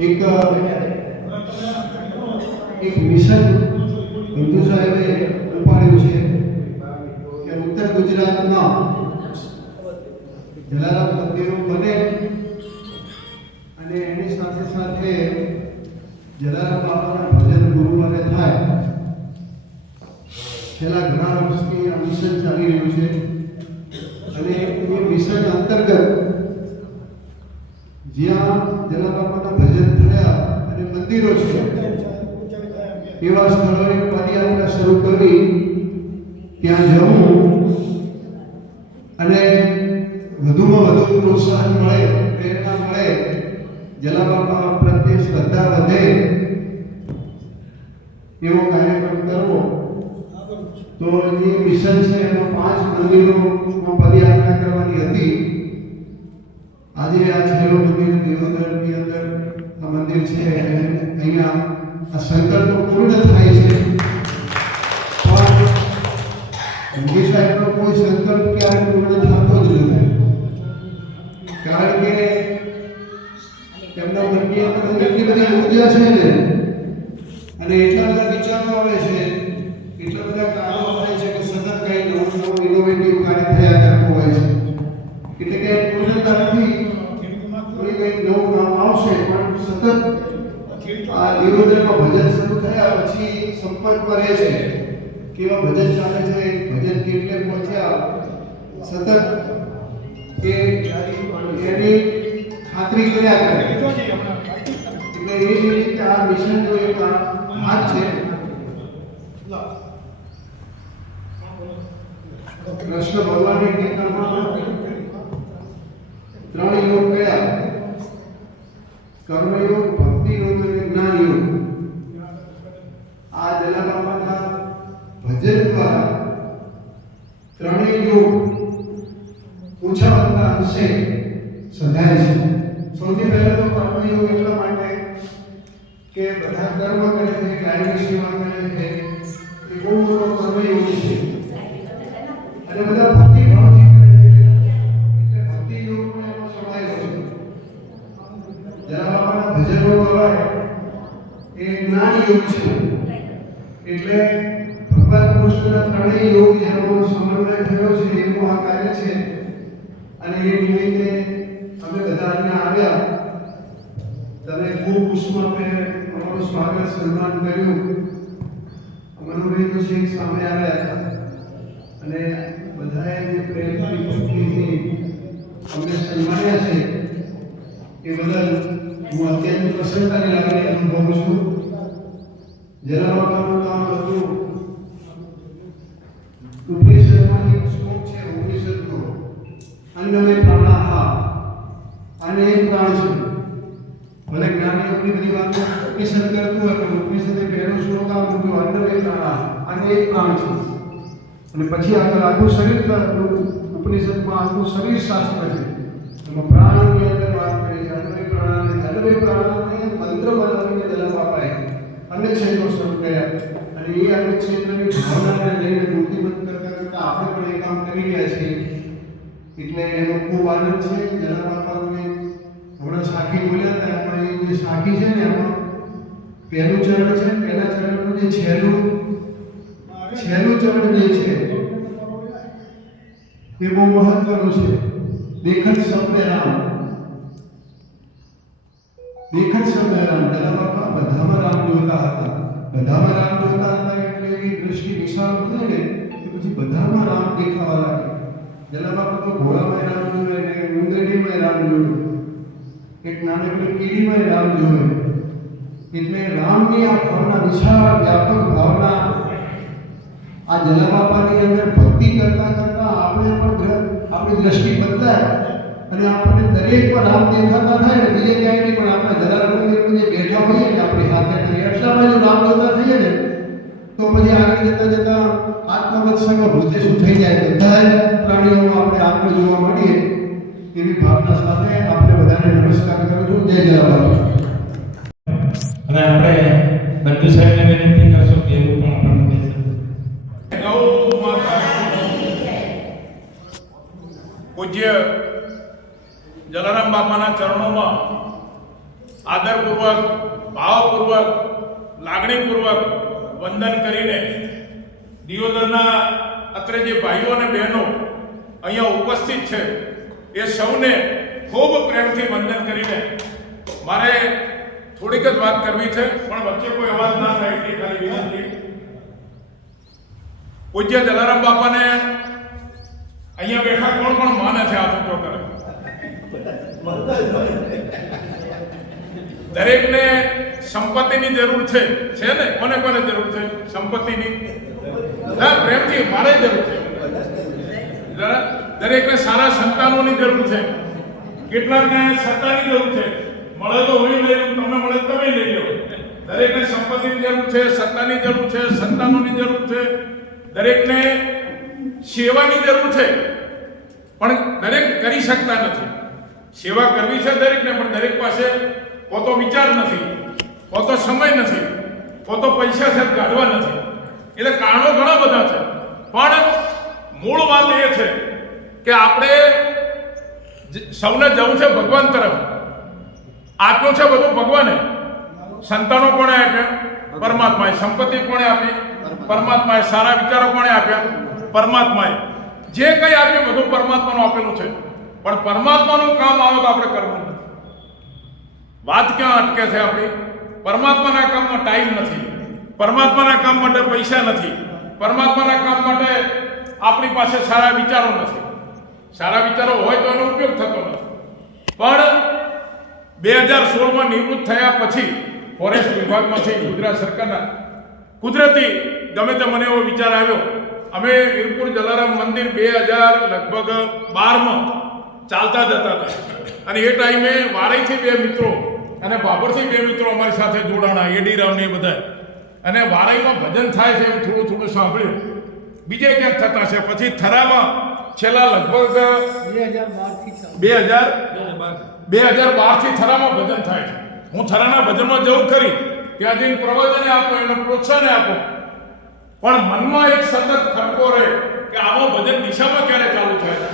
એક મિશન હિન્દુ સાહેબે ઉપાડ્યું છે કે ઉત્તર ગુજરાતમાં જલારામ મંદિરો બને અને એની સાથે સાથે જલારામ બાપાના ભજન ગુરુવારે થાય. છેલ્લા ઘણા વર્ષથી આ મિશન ચાલી રહ્યું છે અને એ મિશન અંતર્ગત જ્યાં જલારામ બાપાના ભજન થયા અને મંદિરો છે એવા સ્થળોએ પદયાત્રા શરૂ કરી ત્યાં જવું અને વધુમાં વધુ પ્રોત્સાહન મળે, પ્રેરણા મળે, જલારામ બાપા પ્રત્યે શ્રદ્ધા વધે એવો કાર્યક્રમ કરવો. તો એ મિશન છે એમાં 5 મંદિરોમાં પદયાત્રા કરવાની હતી. આજે આ છેલ્લો મંદિર દેવોદરની અંદર આ મંદિર છે અહીંયા આ સંકલ્પ પૂર્ણ થાય છે. પણ મોદી સાહેબનો કોઈ સંકલ્પ ક્યારે પૂર્ણ થતો જ નથી, કારણ કે તેમના મનની અંદર એટલી બધી ઉર્જા છે ને અને એટલા બધા વિચારો આવે છે, એટલા બધા કાર્યો થાય છે કે સતત કંઈ નવું નવું ઇનોવેટિવ કાર્ય થયા કરતું હોય છે. એટલે કે પૂર્ણતા નથી, થોડી કંઈક નવું કામ આવશે પણ સતત આ દેવોદરમાં ભજન શરૂ થયા પછી સંપર્કમાં રહે છે કેવા ભજન ચાલે છે, ભજન કેટલે પહોંચ્યા, સતત એની ખાતરી કર્યા કરે. એટલે એ જ રીતે આ મિશનનો એક હાથ છે. કૃષ્ણ ભગવાનની ગીતામાં 3 યોગ કયા? કર્મયોગ, ભક્તિ યોગ અને જ્ઞાન યોગ. આ જલારામ બાપાના ભજન દ્વારા 3 યોગ ઓછા વત્તા અંશે સંધાય છે. સૌથી પહેલા તો કર્મયોગ એટલા માટે કે બધા કર્મ કરે છે, ગાયની સેવા કરે છે, એ બહુ મોટો કર્મયોગ છે અને બધા ભક્તિ ભાવથી કરે છે એટલે ભક્તિ યોગનો એનો સમાવેશ છે. જલારામ બાપાના ભજનો કહેવાય એ જ્ઞાન યોગ છે. એટલે ભગવાન કૃષ્ણના 3 યોગ જેનો સમન્વય થયો છે એનું આ કાર્ય છે. અને એ નિમિત્તે અમે બધા અહીંયા આવ્યા, તમે ખૂબ ઉષ્માભેર અમારું સ્વાગત સન્માન કર્યું. મનુભાઈ તો શેખ સામે આવ્યા હતા અને બધાએ જે પ્રેમથી ભક્તિથી અમને સન્માન્યા છે એ બદલ હું અત્યંત પ્રસન્નતાની લાગણી અનુભવું છું. જલારામ બાપાનું કામ હતું ઉપનિષદમાં એક શ્લોક છે, ઉપનિષદનો અન્નમે પ્રાણાહ, અને એક પ્રાણ છે. ભલે જ્ઞાની આપણી બધી વાતો ઉપનિષદ કરતું હોય પણ ઉપનિષદે પહેલો શ્લોક આ મૂક્યો અન્નમે પ્રાણાહ, અને એક પ્રાણ છે. અને પછી આગળ આખું શરીર ઉપનિષદમાં આખું શરીર શાસ્ત્ર છે એમાં પ્રાણની અંદર વાત કરી છે. અન્નમે પ્રાણાને મંત્ર બનાવીને જલારામ બાપાએ અન્નક્ષેત્રો શરૂ કર્યા અને એ અન્નક્ષેત્રની ભાવનાને લઈને મૂર્તિમંત કરતા કરતા આપણે પણ એ કામ કરી રહ્યા છીએ. એટલે એનો ખૂબ આનંદ છે. જલારામ બાપાને હમણાં સાખી બોલ્યા હતા, એમાં એ જે સાખી છે ને એમાં પહેલું ચરણ છે, પહેલા ચરણનું જે છેલ્લું ચરણ જે છે એ બહુ મહત્વનું છે. દેખત સૌને રામ, દેખત સૌને રામ. જલારામ બાપા બધામાં રામ જોતા હતા, બધામાં રામ જોતા હતા એટલે એવી દ્રષ્ટિ વિશાળ બને ને કે પછી બધામાં રામ દેખાવા લાગે. જલારામ બાપા તો ઘોડામાં રામ જોયું ને ઉંદરડીમાં રામ જોયું, એક નાનકડી કીડીમાં રામ જોયું. એટલે રામની આ ભાવના, વિશાળ વ્યાપક ભાવના આ જલારામ બાપાની અંદર ભક્તિ કરતા કરતા આપણે પણ આપણી દ્રષ્ટિ બદલાય અને આપણને દરેક પર રામ દેખાતા થાય ને બીજે ક્યાંય નહીં પણ આપણે જલારામ મંદિરમાં જે બેઠા હોઈએ ને આપણી સાથે એટલામાં જો રામ જોતા થઈએ ને તો પછી આગળ જતા આત્મવત્સલમાં ભૂતે શું થઈ જાય, બધા પ્રાણીઓમાં આપણે આત્મ જોવા મળીએ એવી ભાવના સાથે આપણે બધાને નમસ્કાર કરું છું. જય જલારામ. અને આપણે બંધુ સાહેબને વિનંતી કરશું કે એવું પણ આપણને પૂજ્ય જલારામ બાપાના ચરણોમાં આદરપૂર્વક, ભાવપૂર્વક, લાગણીપૂર્વક વંદન કરીને દિયોદરના અત્રે જે ભાઈઓ અને બહેનો અહીંયા ઉપસ્થિત છે એ સૌને ખૂબ પ્રેમથી વંદન કરીને મારે થોડીક જ વાત કરવી છે, પણ વચ્ચે કોઈ અવાજ ના થાય એટલી ખાલી વિનંતી. પૂજ્ય જલારામ બાપાને અહીંયા બેઠા કોણ કોણ માને છે? આ તો કરે. દરેકને સંપત્તિની જરૂર છે ને? કોને કોને જરૂર છે સંપત્તિની? હા, પ્રેમથી મારે જરૂર છે. દરેકને સારા સંતાનોની જરૂર છે. કેટલાકને સત્તાની જરૂર છે. મળે તો હોય લઈ લો, તમને મળે તો તમે લઈ લો. દરેકને સંપત્તિની જરૂર છે, સત્તાની જરૂર છે, સંતાનોની જરૂર છે. દરેકને સેવાની જરૂર છે, પણ દરેક કરી શકતા નથી. સેવા કરવી છે દરેકને, પણ દરેક પાસે પોતો વિચાર નથી, પોતો સમય નથી, પોતો પૈસા છે કાઢવા નથી. એટલે કારણો ઘણા બધા છે, પણ મૂળ વાત એ છે કે આપણે સૌને જવું છે ભગવાન તરફ. આપ્યું છે બધું ભગવાને. સંતાનો કોણે આપ્યા? પરમાત્માએ. સંપત્તિ કોણે આપી? પરમાત્માએ. સારા વિચારો કોણે આપ્યા? પરમાત્માએ. જે કંઈ આપ્યું બધું પરમાત્માનું આપેલું છે, પણ પરમાત્માનું કામ આવે તો આપણે કરવું નથી. વાત ક્યાં અટકે છે આપણી? પરમાત્માના કામમાં ટાઈમ નથી, પરમાત્માના કામ માટે પૈસા નથી, પરમાત્માના કામ માટે આપણી પાસે સારા વિચારો નથી. સારા વિચારો હોય તો એનો ઉપયોગ થતો નથી. પણ 2016માં નિવૃત્ત થયા પછી ફોરેસ્ટ વિભાગમાંથી ગુજરાત સરકારના કુદરતી ગમે તે મને એવો વિચાર આવ્યો. અમે વીરપુર જલારામ મંદિર 2012માં ચાલતા જતા હતા, અને એ ટાઈમે વારાઈથી 2 મિત્રો અને બાબરથી 2 મિત્રો અમારી સાથે જોડાણા, એડીરામ ને એ બધા. અને વારાઈમાં ભજન થાય છે એમ થોડું થોડું સાંભળ્યું. બીજે ક્યાંક થતા છે. પછી થરામાં છેલ્લા લગભગ 2012થી થરામાં ભજન થાય છે. હું થરાના ભજનમાં જઉં ખરી, ત્યાં જઈને પ્રવચને આપો, એનું પ્રોત્સાહન આપો, પણ મનમાં એક સતત ખટકો રહે કે આવો ભજન દિશામાં ક્યારે ચાલુ થાય.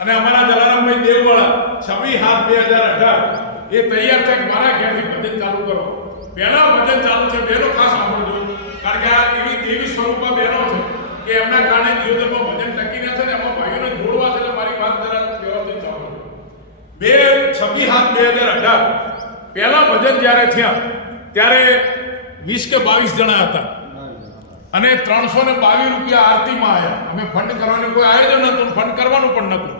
અને અમારા જલારામભાઈ દેવવાળા 26/7/2018 એ તૈયાર છે કે મારા ઘેરથી ભજન ચાલુ કરો. પહેલા ભજન ચાલુ છે, બહેનો ખાસ સાંભળજો, કારણ કે આ એવી દેવી સ્વરૂપમાં બહેનો છે કે એમના કારણે દિયોદરમાં ભજન ટકી રહ્યા છે ને એમાં ભાઈઓને જોડવા છે. એટલે મારી વાત જરા વ્યવસ્થિત સાંભળજો. 26/7/2018 પહેલા ભજન જ્યારે થયા ત્યારે 20 કે 22 જણા હતા, અને 322 રૂપિયા આરતીમાં આવ્યા. અમે ફંડ કરવાનું કોઈ આયોજન નહોતું, ફંડ કરવાનું પણ નહોતું.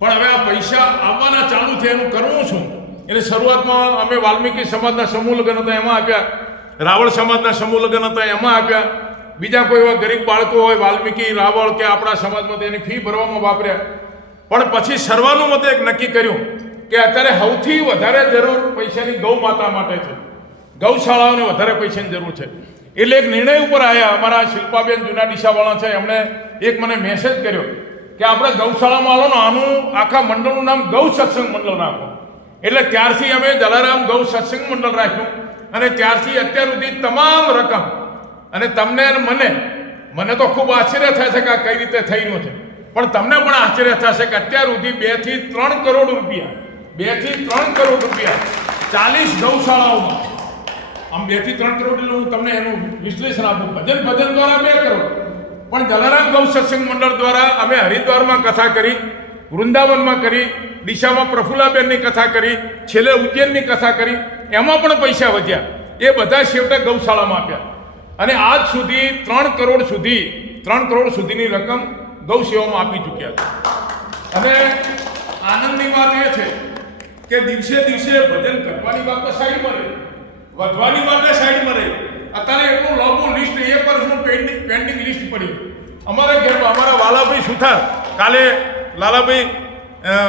પણ હવે આ પૈસા આવવાના ચાલુ છે, એનું કરવું શું? એટલે શરૂઆતમાં અમે વાલ્મીકી સમાજના સમૂહ લગ્ન હતા એમાં આપ્યા, રાવળ સમાજના સમૂહ લગ્ન હતા એમાં આપ્યા, બીજા કોઈ એવા ગરીબ બાળકો હોય વાલ્મીકી, રાવળ કે આપણા સમાજમાં તેની ફી ભરવામાં વાપર્યા. પણ પછી સર્વાનુમતે એક નક્કી કર્યું કે અત્યારે સૌથી વધારે જરૂર પૈસાની ગૌ માતા માટે છે, ગૌશાળાઓને વધારે પૈસાની જરૂર છે. એટલે એક નિર્ણય ઉપર આવ્યા. અમારા શિલ્પાબેન જૂના ડીસાવાળા છે, એમણે એક મને મેસેજ કર્યો કે આપણે ગૌશાળામાં આવો ને આનું આખા મંડળનું નામ ગૌ સત્સંગ મંડળ રાખો. એટલે ત્યારથી અમે જલારામ ગૌ સત્સંગ મંડળ રાખ્યું, અને ત્યારથી અત્યાર સુધી તમામ રકમ, અને તમને મને તો ખૂબ આશ્ચર્ય થાય છે કે આ કઈ રીતે થઈ રહ્યું છે, પણ તમને પણ આશ્ચર્ય થશે કે અત્યાર સુધી 2 થી 3 કરોડ રૂપિયા 40 ગૌશાળાઓમાં, આમ 2 થી 3 કરોડ એટલે હું તમને એનું વિશ્લેષણ આપું. ભજન દ્વારા 2 કરોડ, પણ જલારામ ગૌ સત્સંગ મંડળ દ્વારા અમે હરિદ્વારમાં કથા કરી, વૃંદાવનમાં કરી, ડીસામાં પ્રફુલ્લાબેનની કથા કરી, છેલ્લે ઉજ્જૈનની કથા કરી, એમાં પણ પૈસા વધ્યા. એ બધા છેવટે ગૌશાળામાં આપ્યા, અને આજ સુધી 3 કરોડ સુધીની રકમ ગૌ સેવામાં આપી ચૂક્યા છે. અને આનંદની વાત એ છે કે દિવસે ભજન કરવાની વાત તો સાઈડમાં રહી, વધવાની વાત સાઈડમાં રહી. અત્યારે એટલું લાંબુ લિસ્ટ, 1 વર્ષનું પેન્ડિંગ લિસ્ટ પડ્યું અમારા ઘરમાં. અમારા વાલાભાઈ સુથાર, કાલે લાલાભાઈ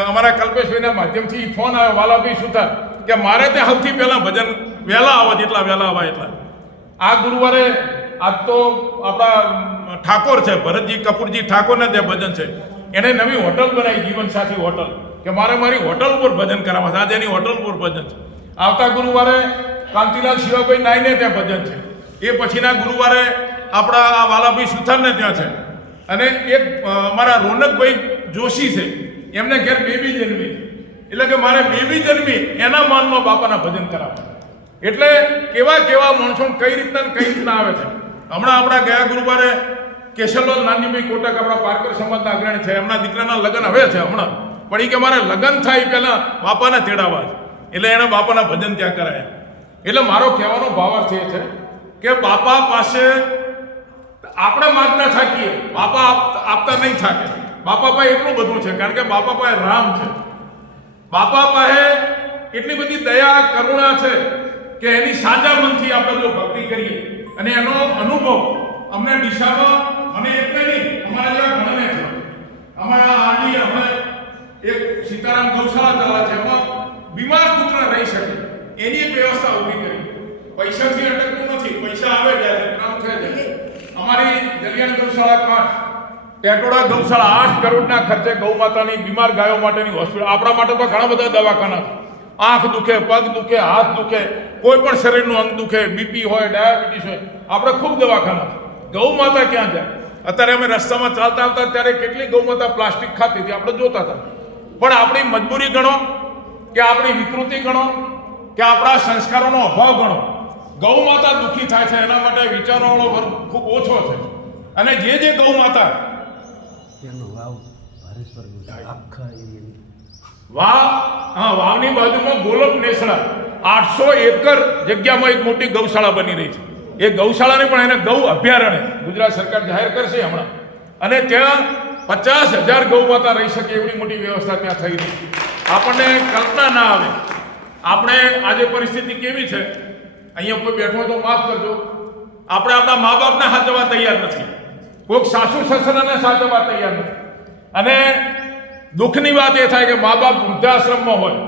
અમારા કલ્પેશભાઈના માધ્યમથી ફોન આવ્યો, વાલાભાઈ સુથાર, કે મારે ત્યાં સૌથી પહેલાં ભજન વહેલા આવવા, જેટલા વહેલા આવવા એટલા. આ ગુરુવારે આજ તો આપણા ઠાકોર છે, ભરતજી કપૂરજી ઠાકોરના ત્યાં ભજન છે. એણે નવી હોટલ બનાવી, જીવનસાથી હોટલ, કે મારે મારી હોટલ ઉપર ભજન કરાવવા છે. આજે એની હોટલ ઉપર ભજન છે. આવતા ગુરુવારે કાંતિલાલ શિવાભાઈ નાઈને ત્યાં ભજન છે. એ પછીના ગુરુવારે આપણા આ વાલાભાઈ સુથારને ત્યાં છે. અને એક અમારા રોનકભાઈ જોશી છે, એમને ઘેર બેબી જન્મી. એટલે કે મારે બેબી જન્મી એના માનમાં બાપાના ભજન કરાવવા. એટલે કેવા કેવા માણસો કઈ રીતના આવે છે. હમણાં આપણા ગયા ગુરુવારે કેશવલાલ નાનજીભાઈ કોટક આપણા પારકર સમાજના અગ્રણી છે, એમના દીકરાના લગ્ન હવે છે હમણાં, પણ એ કે મારે લગ્ન થાય પહેલા બાપાને તેડાવવા છે, એટલે એના બાપાના ભજન ત્યાં કરાયા. એટલે મારો કહેવાનો ભાવાર્થ એ છે કે બાપા પાસે આપણે માંગતા થાકીએ, બાપા આપતા નહીં થાકે. બાપા પાસે એટલું બધું છે, કારણ કે બાપા પાસે રામ છે, બાપા પાસે એટલી બધી દયા કરુણા છે કે એની સાજા મનથી આપણે જો ભક્તિ કરીએ અને એનો અનુભવ અમને દિશામાં મને એટલે નહીં, અમારા જેવા ઘણાને છે. અમારા આંડી અમે એક સીતારામ ગૌશાળા ચાલે છે, એમાં બીમાર કૂતરા રહી શકે એની એક વ્યવસ્થા ઊભી કરી. પૈસાથી અટકતું નથી, પૈસા આવે જાય છે, કામ થાય જાય. અમારી જલિયાણ ગૌશાળા કાંઠ ટેટોડા ગૌશાળા 8 કરોડના ખર્ચે ગૌ માતાની બીમાર ગાયો માટેની હોસ્પિટલ. આપણા માટે તો ઘણા બધા દવાખાના છે. આંખ દુખે, પગ દુખે, હાથ દુખે, કોઈ પણ શરીરનું અંગ દુખે, બીપી હોય, ડાયાબિટીસ હોય, આપણે ખૂબ દવાખાના છે. ગૌ માતા ક્યાં જાય? અત્યારે અમે રસ્તામાં ચાલતા આવતા ત્યારે કેટલી ગૌ માતા પ્લાસ્ટિક ખાતી હતી આપણે જોતા હતા. પણ આપણી મજબૂરી ગણો કે આપણી વિકૃતિ ગણો કે આપણા સંસ્કારોનો અભાવ ગણો, ગૌ માતા દુઃખી થાય છે, એના માટે વિચારોવાળો વર્ગ ખૂબ ઓછો છે. અને જે ગૌ માતા વાવની બાજુમાં ગોલક નેસડા 800 એકર જગ્યામાં એક મોટી ગૌશાળા બની રહી છે. એ ગૌશાળાને પણ એને ગૌ અભયારણ્ય ગુજરાત સરકાર જાહેર કરશે હમણાં, અને ત્યાં 50,000 ગૌ માતા રહી શકે એવી મોટી વ્યવસ્થા ત્યાં થઈ રહી છે. આપણને કલ્પના ના આવે. આપણે આજે પરિસ્થિતિ કેવી છે, અહીંયા કોઈ બેઠો તો માફ કરજો, આપણે આપણા મા બાપને સાચવવા તૈયાર નથી, કોઈક સાસુ સસરાને સાચવવા તૈયાર નથી. અને દુઃખની વાત એ થાય કે મા બાપ વૃદ્ધાશ્રમમાં હોય,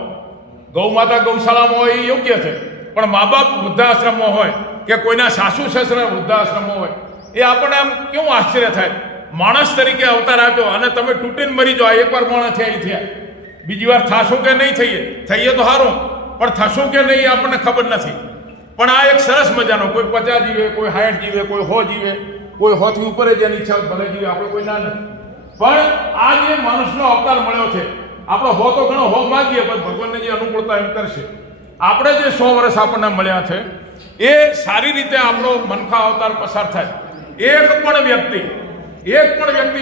ગૌ માતા ગૌશાળામાં હોય એ યોગ્ય છે, પણ મા બાપ વૃદ્ધાશ્રમમાં હોય કે કોઈના સાસુ સસરા વૃદ્ધાશ્રમમાં હોય, એ આપણને આમ કેવું આશ્ચર્ય થાય. માણસ તરીકે અવતાર આપ્યો અને તમે તૂટીને મરી જાઓ. એકવાર માણસ થયા થયા, બીજી વાર થશું કે નહીં થઈએ તો સારું, પણ થશું કે નહીં આપણને ખબર નથી. પણ આ એક સરસ મજાનો, કોઈ 50 જીવે, કોઈ 60 જીવે, કોઈ 100 જીવે, કોઈ 100 થી ઉપર જેની ઈચ્છા ભલે જીવે, આપણે કોઈ ના નથી. પણ આ જે માણસનો અવતાર મળ્યો છે, આપણે 100 તો ઘણો 100 માગીએ, પણ ભગવાનને જે અનુકૂળતા એમ કરશે. આપણે જે 100 વર્ષ આપણને મળ્યા છે એ સારી રીતે આપણો મનખા અવતાર પસાર થાય. એક પણ વ્યક્તિ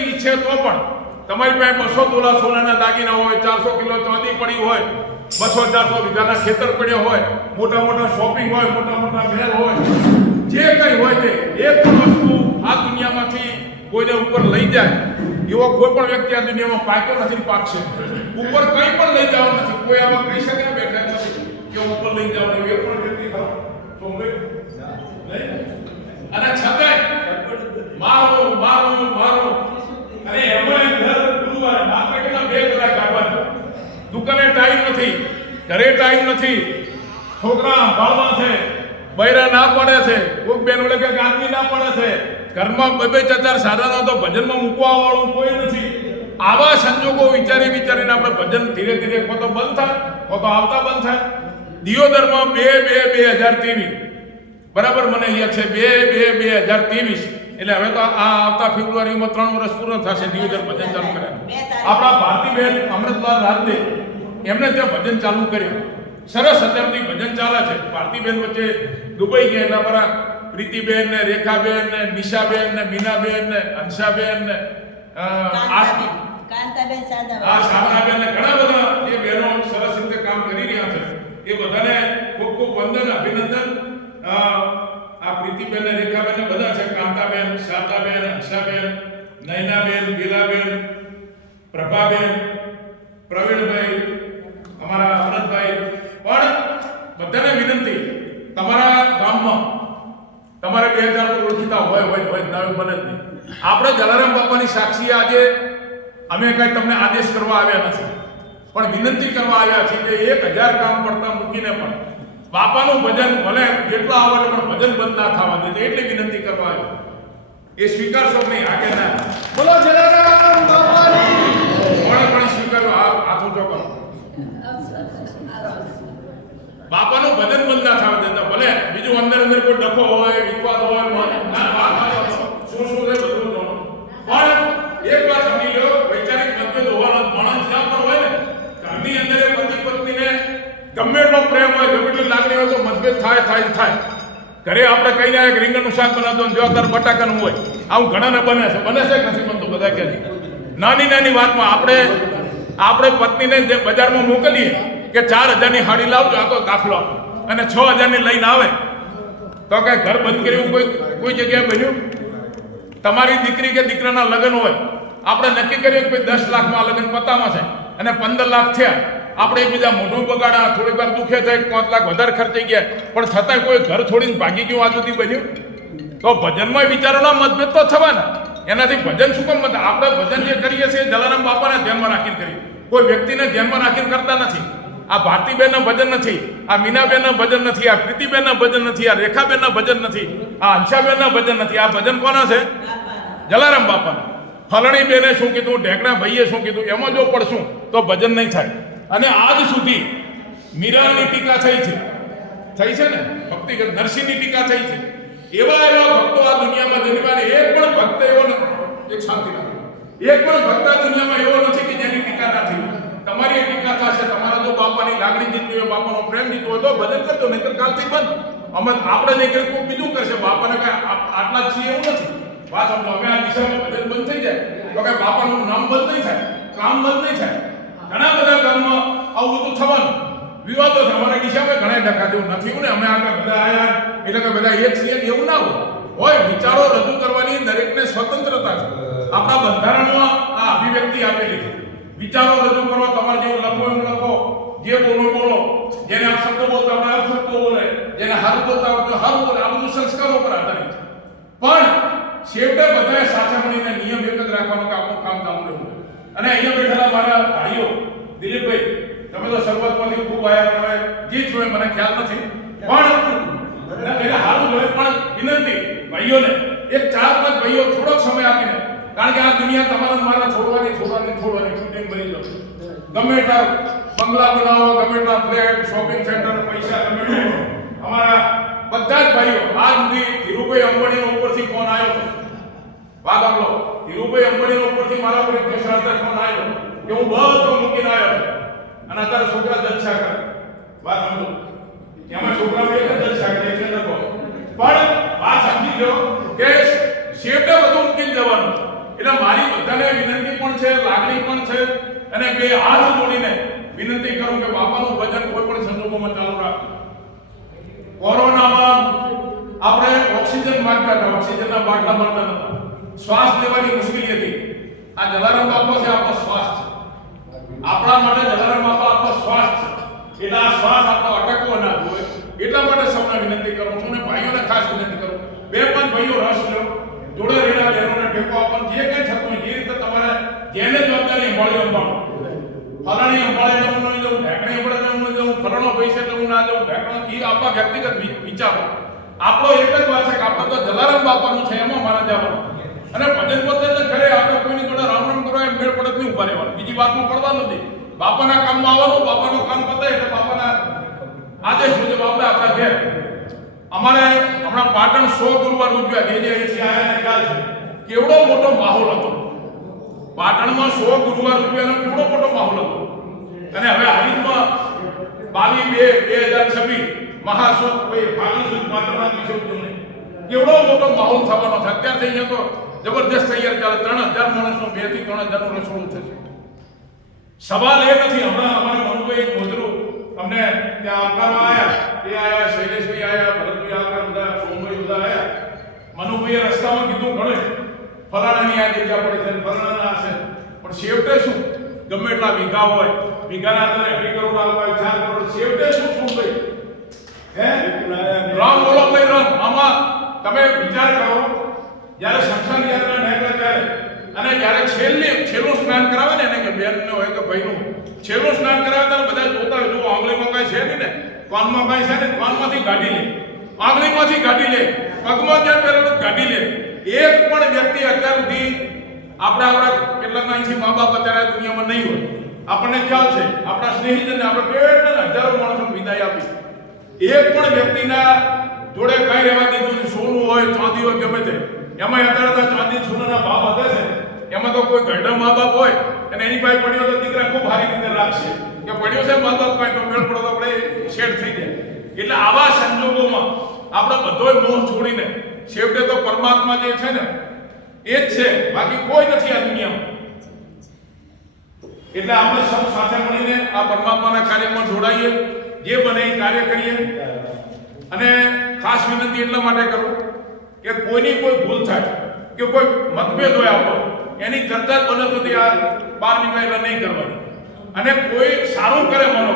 ઈચ્છે તો પણ તમારી પાસે 200 તોલા સોનાના દાગીના હોય, 400 કિલો ચાંદી પડી હોય, 200-400 વીઘાના ખેતર પડ્યા હોય, મોટા મોટા શોપિંગ હોય, મોટા મોટા મહેલ હોય, જે કંઈ હોય તે એક પણ વસ્તુ આ દુનિયામાંથી કોઈને ઉપર લઈ જાય એવો કોઈ પણ વ્યક્તિ આ દુનિયામાં પાક્યો નથી, પાકશે. ઉપર કંઈ પણ લઈ જવાનું નથી. કોઈ આમાં કહી શકે બેઠા નથી કે ઉપર લઈ જવાનું, એ પણ વ્યક્તિ અને છતાંય મારું અને એમાં ઘર ગુરુવારે માત્ર કેટલા 2 કલાક કાઢવાના. દુકાને ટાઈમ નથી, ઘરે ટાઈમ નથી, છોકરા ભાળવા છે, બૈરા ના પડે છે, કોઈક બેન વડે કે આદમી ના પડે છે, ઘરમાં 2-4 સાધનો તો ભજનમાં મૂકવા વાળું કોઈ નથી. આવા સંજોગો વિચારીને આપણે ભજન ધીરે ધીરે કો તો બંધ થાય, કો તો આવતા બંધ થાય. દિયોદરમાં 2/2/2023 બરાબર મને યાદ છે, 2/2/2023 એટલે હવે તો આ આવતા ફેબ્રુઆરીમાં 3 વર્ષ પૂર્ણ થશે દિયોદર ભજન ચાલુ કર્યા. આપણા ભારતીબેન અમૃતલાલ રાજદે એમને ત્યાં ભજન ચાલુ કર્યું. સરસ અત્યારથી ભજન ચાલે છે. ભારતીબેન વચ્ચે દુબઈ ગયા, એના મારા પ્રીતિબેન ને રેખાબેન ને નિશાબેન ને મીનાબેન ને હંસાબેન ને શારદાબેન ને ઘણા બધા એ બહેનો સરસ રીતે કામ કરી રહ્યા છે. એ બધાને ખૂબ ખૂબ વંદન, અભિનંદન. આ પ્રીતિબેન ને રેખાબેન ને બધા છે, કાંતાબેન, શારદાબેન, હંસાબેન, નયનાબેન, ગીલાબેન, પ્રભાબેન, પ્રવીણભાઈ, અમારા અમરતભાઈ. પણ બધાને વિનંતી, તમારા ગામમાં તમારે 2000 ઓળખીતા હોય ના બને જ નહીં. આપણે જલારામ બાપાની સાક્ષી આજે અમે કઈ તમને આદેશ કરવા આવ્યા નથી, પણ વિનંતી કરવા આવ્યા છીએ કે 1000 કામ પડતા મૂકીને પણ બાપાનું ભજન ભલે જેટલા આવડે પણ ભજન બંધ ના થવા દે, એટલી વિનંતી કરવા આવ્યા. એ સ્વીકારશો નહીં? આગે ના બોલો જલારામ બાપાની પણ સ્વીકારો. હાથ ઊંચો કરો. બાપાનું ભજન બંધ ના થવા દેતા. ભલે બીજું અંદર કોઈ ડખો હોય, વિવાદ હોય, શું છે બધું જાણો, પણ એક વાત સમજી લો, વૈચારિક મતભેદ હોવાનો માણસ જ્યાં પણ હોય ને, ઘરની અંદર એ મતભેદ થાય ઘરે આપણે કહીને એક રીંગણનું શાક બનાવતો જો અત્યારે બટાકાનું હોય આવું ઘણાને બને છે કે નથી બનતું બધા કે નાની વાતમાં આપણે પત્નીને જે બજારમાં મોકલીએ કે 4000ની હાડી લાવજો આ તો દાખલો આપો અને 6000ની લઈને આવે તો કે ઘર બંધ કર્યું કોઈ જગ્યાએ બન્યું? તમારી દીકરી કે દીકરાના લગ્ન હોય આપણે નક્કી કર્યું કે 10 લાખમાં લગ્ન પતામાં છે અને 15 લાખ થયા આપણે એકબીજા મોઢું બગાડા થોડીક વાર દુખે થાય 5 લાખ વધારે ખર્ચાઈ ગયા પણ છતાંય કોઈ ઘર છોડીને ભાગી ગયું આ સુધી બન્યું? તો ભજનમાં વિચારોના મતભેદ તો થવાના. એનાથી ભજન શું કામ મત આપણે ભજન જે કરીએ છીએ જલારામ બાપાને ધ્યાનમાં રાખીને કરીએ, કોઈ વ્યક્તિને ધ્યાનમાં રાખીને કરતા નથી. આ ભારતીબેનના ભજન નથી, આ મીનાબેનના ભજન નથી, આ પ્રીતિબેનના ભજન નથી, આ રેખાબેનના ભજન નથી, આ અંશાબેનના ભજન નથી. આ ભજન કોના છે? જલારામ બાપાના. ફલણી બેને શું કીધું, ઢેકણા ભાઈએ શું કીધું, એમાં જો પડશું તો ભજન નહીં થાય. અને આજ સુધી મીરાની ટીકા થઈ છે ને, ભક્તિ નરસિંહની ટીકા થઈ છે. એવા ભક્તો આ દુનિયામાં જન્મ્યા એક પણ ભક્ત એવો એક શાંતિ નથી, એક પણ ભક્ત આ દુનિયામાં એવો નથી કે જેની ટીકા ના થઈ. તમારી ટીકા થશે, તમારા જો બાપાની લાગણી જીતવી હોય, બાપાનો પ્રેમ જીતવો હોય તો ભજન કરજો, નહીતર કાલથી બંધ. આપણે નહીં કરી કોઈ બીજું કરશે. બાપાને કઈ આટલા જ છીએ એવું નથી. વાત સમજો, અમે આ દિશામાં ભજન બંધ થઈ જાય તો કઈ બાપાનું નામ બંધ નહીં થાય, કામ બંધ નહીં થાય. ઘણા બધા ગામમાં આવું બધું થવાનું વિવાદો છે. અમારા દિશામાં ઘણા ડખા જેવું નથી ને અમે આગળ બધા આવ્યા એટલે કે બધા એક છીએ એવું ના હોય. વિચારો રજૂ કરવાની દરેકને સ્વતંત્રતા છે. આપણા બંધારણમાં આ અભિવ્યક્તિ આપેલી છે. વિચારો રજૂ કરો, તમારે જેવું લખો એમ લખો, જે બોલો, જેને આ શબ્દો બોલતા હોય આ શબ્દો બોલે, જેને હારું બોલતા હોય તો હારું બોલે. આ બધું સંસ્કારો પર આધારિત છે. પણ છેવટે બધાએ સાથે મળીને નિયમ એક જ રાખવાનો કે આપણું કામ ચાલુ રહેવું. અને અહીંયા બેઠેલા મારા ભાઈઓ દિલીપભાઈ, તમે તો શરૂઆતમાંથી ખૂબ આયા પણ હવે જે છો મને ખ્યાલ નથી, પણ એટલે હારું જોઈએ. પણ વિનંતી ભાઈઓને, એક 4-5 ભાઈઓ થોડોક સમય આપીને, કારણ કે આ દુનિયા તમારા મારા છોડવાની શૂટિંગ બની જશે. ગમે એટલા બંગલા બનાવો, ગમે એટલા ફ્લેટ, શોપિંગ સેન્ટર, પૈસા ગમે એટલા, અમારા બધા જ ભાઈઓ આ સુધી ધીરુભાઈ અંબાણીનો ઉપરથી ફોન આવ્યો. વાત આપલો, ધીરુભાઈ અંબાણીનો ઉપરથી મારા પર એક ફોન આવ્યો કે હું બધું મૂકીને આવ્યો અને અત્યારે છોકરા જલસા કરે. વાત સમજો, એમાં છોકરાઓ એક જલસા કરે છે લખો. પણ વાત સમજી લો કે શેઠે બધું મૂકીને જવાનું. એટલે મારી બધાને વિનંતી પણ છે, લાગણી પણ છે, અને બે હાથ જોડીને વિનંતી કરું કે બાપાનું ભજન કોઈ પણ સંજોગોમાં ચાલુ રાખો. કોરોનામાં આપણે ઓક્સિજન માંગતા હતા, ઓક્સિજનના બાટલા મળતા નતા, શ્વાસ લેવાની મુશ્કેલી હતી. આ જલારામ બાપા છે આપણો શ્વાસ છે. આપણા માટે જલારામ બાપા આપણો શ્વાસ છે. એટલે આ શ્વાસ આપણો અટકવો ના જોઈએ. એટલા માટે સૌને વિનંતી કરું છું, અને ભાઈઓને ખાસ વિનંતી કરું, 2-5 ભાઈઓ રસ લો, જોડે રહેલા બહેનોને ટેકો આપવાનો. જે કંઈ થતું હોય, જે રીતે તમારે જેને જવાબદારી સંભાળો. ફલાણી સંભાળે તો હું નહીં જવું, ઢેકણી સંભાળે તો હું નહીં જવું, ફલાણો પૈસે તો હું ના જવું, ઢેકણો એ આપણા વ્યક્તિગત વિચારો. આપણો એક જ વાત છે કે આપણે તો જલારામ બાપાનું છે, એમાં મારા જવાનું. અને ભજન પદ્ધતિ ઘરે આપણે કોઈની જોડે રામ કરવા એમ મેળ પડત નહીં ઉભા રહેવાનું, બીજી વાતમાં પડવાનું નથી. બાપાના કામમાં આવવાનું, બાપાનું કામ પતાય એટલે બાપાના આદેશ મુજબ આપણે આપણા ઘેર. અમારે હમણાં પાટણ 100 ગુરુવાર ઉજવ્યા, જે અહીંથી આવ્યા ખ્યાલ છે કેવડો મોટો માહોલ હતો. પાટણમાં 100 ગુરુવાર ઉજવ્યાનો કેવડો મોટો માહોલ હતો. અને હવે હાલમાં 22/2/2026 મહાસુદ ફાગણ સુદ પાટણના દિવસે ઉજવણી, કેવડો મોટો માહોલ થવાનો છે. અત્યારથી અહીંયા તો જબરદસ્ત તૈયાર ચાલે. 3000 માણસનો 2 થી 3000નું રસોડું થશે. સવાલ એ નથી. હમણાં અમારા મનુભાઈ ગોધરું અમને ત્યાં આવકારવા આવ્યા, એ આવ્યા, શૈલેષભાઈ આવ્યા, ભરતભાઈ આવ્યા, બધા સોમભાઈ બધા આવ્યા. મનુભાઈએ રસ્તામાં કીધું ઘણે ફલાણાની આ જગ્યા પડી છે, ફલાણાના આ છે, પણ છેવટે શું? ગમે એટલા વીઘા હોય, વીઘાના આધારે 2 કરોડ આવતા હોય, 4 કરોડ, છેવટે શું ભાઈ? રામ બોલો ભાઈ રામ. આમાં તમે વિચાર કરો, જ્યારે શમશાન યાત્રા નીકળે ત્યારે, અને જ્યારે છેલ્લું સ્નાન કરાવે ને, એને કે બેનને હોય કે ભાઈનું છેલ્લું સ્નાન કરાવે ત્યારે બધા જોતા હોય, જો આંગળીમાં કાંઈ છે નહીં ને, કાનમાં કાંઈ છે ને, કાનમાંથી કાઢી લે, આંગળીમાંથી કાઢી લે, પગમાં જ્યાં પહેરેલું કાઢી લે. એક પણ વ્યક્તિ અત્યાર સુધી આપણા કેટલાક અહીંથી મા બાપ અત્યારે દુનિયામાં નહીં હોય, આપણને ખ્યાલ છે, આપણા સ્નેહીજનને આપણે કેટલા હજારો માણસોને વિદાય આપી, એક પણ વ્યક્તિના જોડે કઈ રહેવા દીધું, સોનું હોય, ચાંદી હોય, ગમે તે. એમાં અત્યારે ચાંદી સોનાના ભાવ વધે છે. એમાં તો કોઈ ગઢા મા બાપ હોય અને એની પાસે પડ્યો તો દીકરા ખૂબ સારી રીતે રાખશે કે પડ્યો છે મા બાપ પાસે તો મેળ પડો તો આપણે શેડ થઈ જાય. એટલે આવા સંજોગો આપણે બધોય મોહ છોડીને છેવટે તો પરમાત્મા જે છે ને એ જ છે, બાકી કોઈ નથી આ દુનિયામાં. એટલે આપણે સૌ સાથે મળીને આ પરમાત્માના કાર્યમાં જોડાઈએ, જે બને એ કાર્ય કરીએ. અને ખાસ વિનંતી એટલા માટે કરું કે કોઈની કોઈ ભૂલ થાય કે કોઈ મતભેદ હોય આપણો, એની ચર્ચા જ બને તો આ બહાર નીકળેલા નહીં કરવાની. અને કોઈ સારું કરે માનો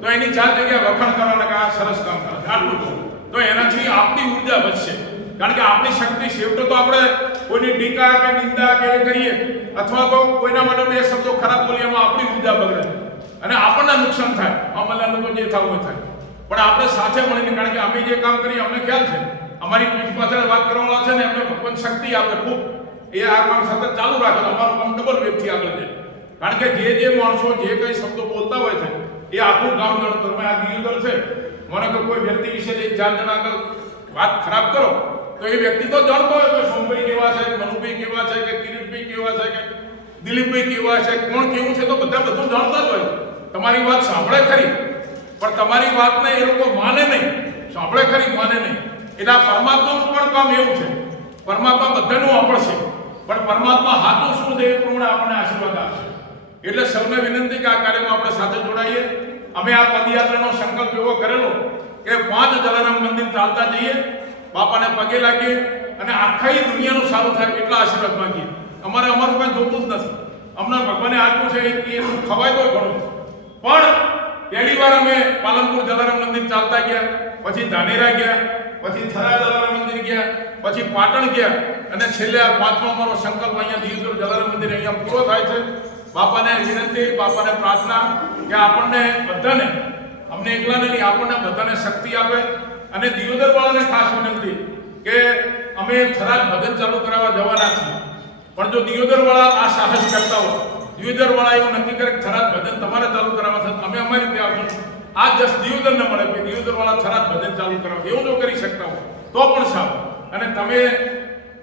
તો એની 4 જગ્યા વખાણ કરવાના કે આ સરસ કામ કરે, આટલું તો એનાથી આપણી ઉર્જા વધશે. કારણ કે આપણી શક્તિ છેવટે તો આપણે કોઈની ટીકા કે નિંદા કે કરીએ અથવા તો કોઈના માટે 2 શબ્દો ખરાબ બોલીએ, એમાં આપણી ઉર્જા બગડે અને આપણને નુકસાન થાય. અમલનું તો જે થવું હોય થાય, પણ આપણે સાથે મળીને, કારણ કે અમે જે કામ કરીએ અમને ખ્યાલ છે, અમારી પીઠ પાછળ વાત કરવાવાળા છે ને એમને ભગવાન શક્તિ આપે ખૂબ, એ આ કામ સતત ચાલુ રાખે તો અમારું કામ ડબલ વેગથી આગળ જાય. કારણ કે જે માણસો જે કંઈ શબ્દો બોલતા હોય છે એ આખું ગામ જાણતો. તમે આ દિયોદર છે, મને કે કોઈ વ્યક્તિ વિશે 4 જણા આગળ વાત ખરાબ કરો તો એ વ્યક્તિ તો જાણતો હોય કે સોમભાઈ કેવા છે, મનુભાઈ કેવા છે, કે કિરીટભાઈ કેવા છે, કે દિલીપભાઈ કેવા છે, કોણ કેવું છે, તો બધા બધું જાણતા જ હોય. તમારી વાત સાંભળે ખરી, પણ તમારી વાતને એ લોકો માને નહીં, સાંભળે ખરી માને નહીં. એટલે આ પરમાત્માનું પણ કામ એવું છે, પરમાત્મા બધાનું વાપરશે, પણ પરમાત્મા હાથું શું છે એ પ્રમાણે આપણને આશીર્વાદ આપશે. એટલે સૌને વિનંતી કે આ કાર્યમાં આપણે સાથે જોડાઈએ. અમે આ પદયાત્રાનો સંકલ્પ એવો કરેલો કે 5 જલારામ મંદિર ચાલતા જઈએ, બાપાને પગે લાગીએ અને આખી દુનિયાનું સારું થાય એટલા આશીર્વાદ માંગીએ. અમારું કંઈ જોતું જ નથી, અમને ભગવાને આપ્યું છે એ ખવાય તો ઘણું. પણ પહેલી વાર અમે પાલનપુર જલારામ મંદિર ચાલતા ગયા, પછી ધાનેરા ગયા, પછી થરા જલારામ મંદિર ગયા, પછી પાટણ ગયા અને છેલ્લે આ 5મો અમારો સંકલ્પ અહીંયા દિયોદર જલારામ મંદિર અહીંયા પૂરો થાય છે. બાપાને વિનંતી, બાપાને પ્રાર્થના કે આપણને બધાને, અમને એકલાને નહીં, આપણને બધાને શક્તિ આપે. અને દિયોદર વાળાને ખાસ વિનંતી કે અમે થરાદ ભજન ચાલુ કરાવવા જવાના છીએ, પણ જો દિયોદર વાળા આ સાહસ કરતા હોય, દિયોદર વાળા એવું નક્કી કરે કે થરાદ ભજન તમારે ચાલુ કરાવવા છે, અમે અમારી રીતે આવશું. આ જસ્ટ દિયોદર ન મળે, દિયોદર વાળા થરાદ ભજન ચાલુ કરાવવા, એવું જો કરી શકતા હોય તો પણ સારું. અને તમે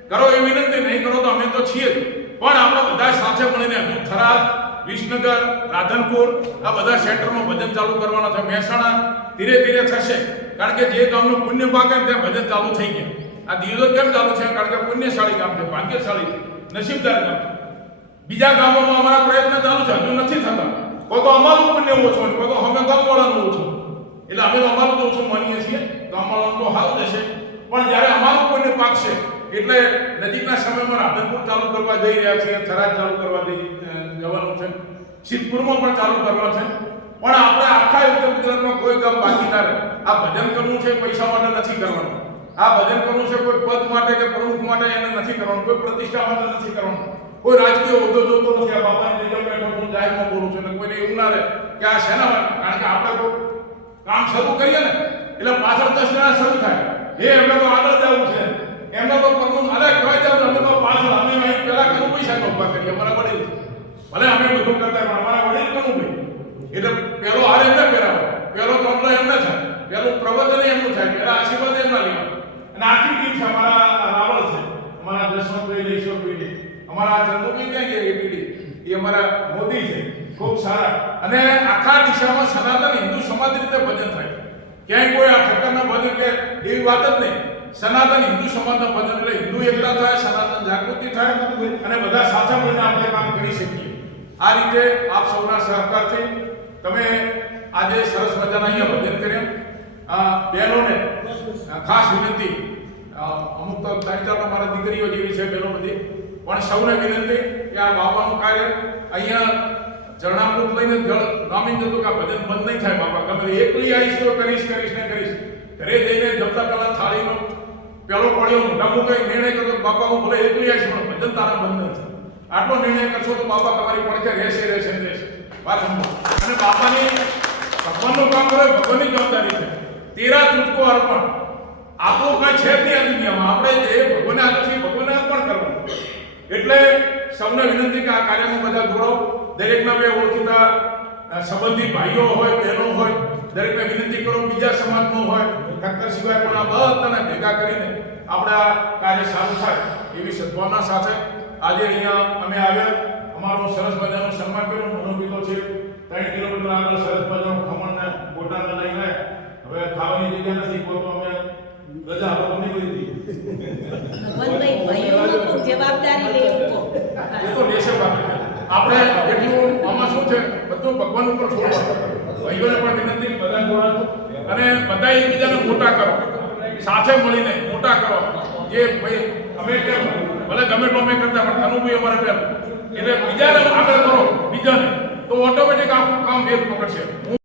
કરો એ વિનંતી, નહીં કરો તો અમે તો છીએ જ, પણ આપણે બધા સાથે મળીને હજુ થરાદ, વિસનગર, રાધનપુર આ બધા સેન્ટરમાં ભજન ચાલુ કરવાના છે. મહેસાણા ધીરે ધીરે થશે, કારણ કે જે ગામનું પુણ્ય પાકે ત્યાં ભજન ચાલુ થઈ ગયા. આ દિયોદર કેમ ચાલુ છે? કારણ કે પુણ્યશાળી ગામ છે, ભાગ્યશાળી છે, નસીબદાર ગામ છે. બીજા ગામોમાં અમારા પ્રયત્ન ચાલુ છે, હજુ નથી થતા. કોઈ તો અમારું પુણ્ય ઓછું હોય, કોઈ તો અમે ગામવાળાનું ઓછું. એટલે અમે તો અમારું તો ઓછું માનીએ છીએ, ગામવાળાનું તો સારું જશે. પણ જ્યારે અમારું પુણ્ય પાકશે એટલે નજીકના સમયમાં રાધનપુર ચાલુ કરવા જઈ રહ્યા છીએ, થરાદ ચાલુ કરવા જવાનું છે, સિદ્ધપુરમાં પણ ચાલુ કરવાનું છે. પણ આપણે આખા ઉત્તર ગુજરાતમાં કોઈ ગામ બાકી ના રહે. આ ભજન કરવું છે પૈસા માટે નથી કરવાનું, આ ભજન કરવું છે કોઈ પદ માટે કે પ્રમુખ માટે એને નથી કરવાનું, કોઈ પ્રતિષ્ઠા માટે નથી કરવાનું, કોઈ રાજકીય હોદ્દો જોતો નથી. આ બાપાને લઈ બેઠો હું જાહેરમાં બોલું છું, એટલે કોઈને એવું ના રહે કે આ શેના માટે. કારણ કે આપણે તો કામ શરૂ કરીએ ને એટલે પાછળ 10 જણા શરૂ થાય, એમને તો આગળ જવું છે, એમને તો પ્રમુખ અરે કહેવાય જાવ, અમે તો પાછળ, અમે અહીં પેલા કનું પૈસા ઉભા કરીએ. અમારા વડીલ ભલે અમે બધું કરતા, પણ અમારા વડીલ કનું ભાઈ એટલે પેલો હાર એમને પહેરાવે, પેલો ચોપડો એમને થાય, પેલું પ્રવચન એમનું થાય, પેલા આશીર્વાદ એમના લેવા. અને આખી ટીમ છે, અમારા રાવળ છે, અમારા જસવંતભાઈ, ઈશ્વરભાઈ, અમારા ચંદુભાઈ ક્યાં ગયા એપીડી, એ અમારા મોદી છે, ખૂબ સારા. અને આખા દિશામાં સનાતન હિન્દુ સમાજ રીતે ભજન થાય. ક્યાંય કોઈ આ ઠક્કરના ભજન કે એવી વાત જ નહીં. સનાતન હિન્દુ સમાજના ભજન એટલે હિન્દુ એકતા થાય, સનાતન જાગૃતિ થાય અને બધા સાથે મળીને આપણે કામ કરી શકીએ. આ રીતે આપ સૌના સહકારથી તમે આજે સરસ મજાના અહીંયા ભજન કર્યા. બહેનોને ખાસ વિનંતી, અમુક તો 3-4 મારા દીકરીઓ જેવી છે બહેનો બધી, પણ સૌને વિનંતી કે આ બાપાનું કાર્ય અહીંયા જળનામૃત લઈને જળ નામી જતું કે ભજન બંધ નહીં થાય. બાપા તમે એકલી આવીશ તો કરીશ ને કરીશ. ઘરે જઈને જમતા પહેલા થાળીનો પેલો પડ્યો મોઢા મૂકાઈ નિર્ણય કરતો, બાપા હું ભલે એકલી આવીશ પણ ભજન તારા બંધ નહીં થાય. આટલો નિર્ણય કરશો તો બાપા તમારી પડખે રહેશે. વાત સમજો. અને બાપાની ભગવાનનું કામ કરે, ભગવાનની જવાબદારી છે. 13 ચૂટકો અર્પણ, આપણું કાંઈ છે જ નહીં આ દુનિયામાં. આપણે જે ભગવાનને આપ્યું છે ભગવાનને અર્પણ કરવાનું. એટલે સૌને વિનંતી કે આ કાર્યમાં બધા જોડો. દરેકના બે ઓળખીતા સંબંધી ભાઈઓ હોય, બહેનો હોય, દરેકને વિનંતી કરો. બીજા સમાજનો હોય, ઠક્કર સિવાય પણ આ બધાને ભેગા કરીને આપણે આ કાર્ય સારું થાય એવી સદ્ભાવના સાથે આજે અહીંયા અમે આવ્યા. અમારો સરસ મજાનું સન્માન કર્યું. મનોપીતો છે 3 કિલોમીટર આગળ સરસ મજાનું ખમણને ગોટાને લઈને, હવે ખાવાની જગ્યા નથી, કોઈ તો અમે રજા આપો નીકળી ગઈ. ભગવાનભાઈ ભાઈઓમાં કોઈ જવાબદારી લેવી કહો. એ તો લેશે બાપે. આપણે એટલું આમાં શું છે બધું ભગવાન ઉપર છોડો. ભાઈઓને પણ વિનંતી બધા જોડાજો અને બધા એકબીજાને મોટા કરો. સાથે મળીને મોટા કરો. જે ભાઈ અમે કેમ ભલે ગમે તો અમે કરતા પણ તનુભાઈ અમારે પહેલું એટલે બીજાને આગળ કરો બીજાને તો ઓટોમેટિક આખું કામ વેગ પકડશે.